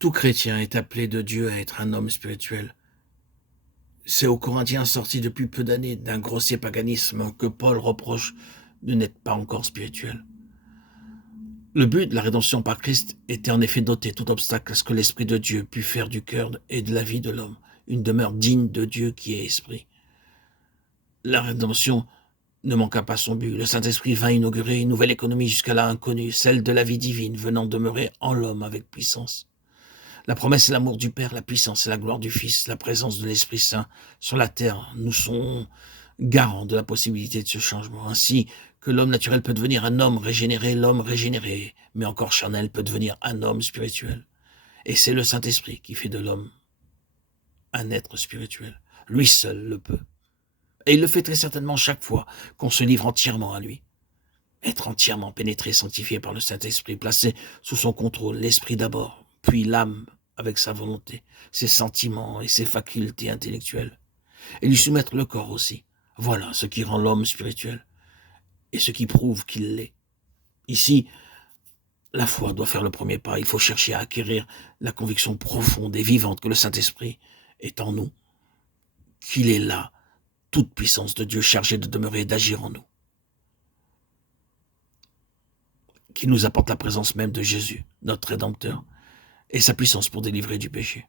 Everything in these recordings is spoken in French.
Tout chrétien est appelé de Dieu à être un homme spirituel. C'est aux Corinthiens sortis depuis peu d'années d'un grossier paganisme que Paul reproche de n'être pas encore spirituel. Le but de la rédemption par Christ était en effet d'ôter tout obstacle à ce que l'Esprit de Dieu pût faire du cœur et de la vie de l'homme une demeure digne de Dieu qui est Esprit. La rédemption ne manqua pas son but. Le Saint-Esprit vint inaugurer une nouvelle économie jusqu'à-là inconnue, celle de la vie divine venant demeurer en l'homme avec puissance. La promesse et l'amour du Père, la puissance et la gloire du Fils, la présence de l'Esprit Saint sur la terre nous sont garants de la possibilité de ce changement. Ainsi que l'homme naturel peut devenir un homme régénéré, l'homme régénéré, mais encore charnel, peut devenir un homme spirituel. Et c'est le Saint-Esprit qui fait de l'homme un être spirituel. Lui seul le peut. Et il le fait très certainement chaque fois qu'on se livre entièrement à lui. Être entièrement pénétré, sanctifié par le Saint-Esprit, placé sous son contrôle, l'esprit d'abord, puis l'âme avec sa volonté, ses sentiments et ses facultés intellectuelles, et lui soumettre le corps aussi. Voilà ce qui rend l'homme spirituel, et ce qui prouve qu'il l'est. Ici, la foi doit faire le premier pas. Il faut chercher à acquérir la conviction profonde et vivante que le Saint-Esprit est en nous, qu'il est là, toute puissance de Dieu chargée de demeurer et d'agir en nous, qui nous apporte la présence même de Jésus, notre Rédempteur, et sa puissance pour délivrer du péché.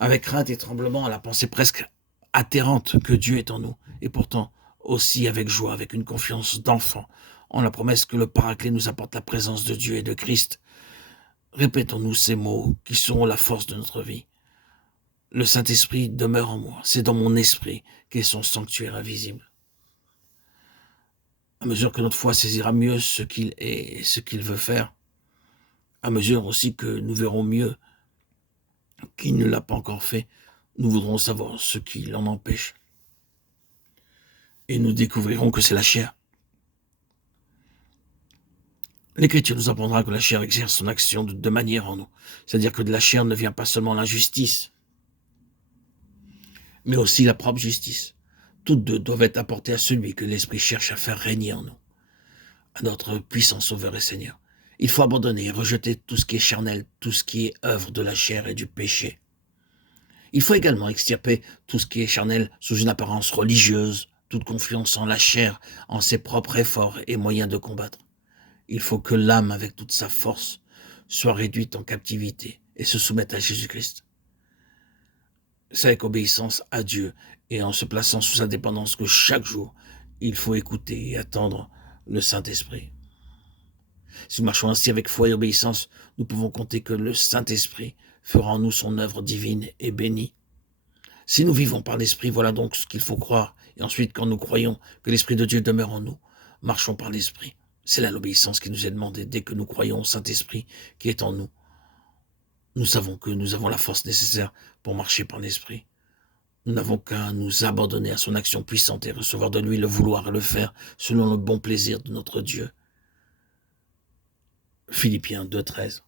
Avec crainte et tremblement, à la pensée presque atterrante que Dieu est en nous, et pourtant aussi avec joie, avec une confiance d'enfant, en la promesse que le Paraclet nous apporte la présence de Dieu et de Christ. Répétons-nous ces mots qui seront la force de notre vie. Le Saint-Esprit demeure en moi, c'est dans mon esprit qu'est son sanctuaire invisible. À mesure que notre foi saisira mieux ce qu'il est et ce qu'il veut faire, à mesure aussi que nous verrons mieux qu'il ne l'a pas encore fait, nous voudrons savoir ce qui l'en empêche. Et nous découvrirons que c'est la chair. L'Écriture nous apprendra que la chair exerce son action de deux manières en nous. C'est-à-dire que de la chair ne vient pas seulement l'injustice, mais aussi la propre justice. Toutes deux doivent être apportées à celui que l'Esprit cherche à faire régner en nous, à notre puissant Sauveur et Seigneur. Il faut abandonner et rejeter tout ce qui est charnel, tout ce qui est œuvre de la chair et du péché. Il faut également extirper tout ce qui est charnel sous une apparence religieuse, toute confiance en la chair, en ses propres efforts et moyens de combattre. Il faut que l'âme, avec toute sa force, soit réduite en captivité et se soumette à Jésus-Christ. C'est avec obéissance à Dieu et en se plaçant sous sa dépendance que chaque jour, il faut écouter et attendre le Saint-Esprit. Si nous marchons ainsi avec foi et obéissance, nous pouvons compter que le Saint-Esprit fera en nous son œuvre divine et bénie. Si nous vivons par l'Esprit, voilà donc ce qu'il faut croire. Et ensuite, quand nous croyons que l'Esprit de Dieu demeure en nous, marchons par l'Esprit. C'est là l'obéissance qui nous est demandée dès que nous croyons au Saint-Esprit qui est en nous. Nous savons que nous avons la force nécessaire pour marcher par l'Esprit. Nous n'avons qu'à nous abandonner à son action puissante et recevoir de lui le vouloir et le faire selon le bon plaisir de notre Dieu. Philippiens 2,13.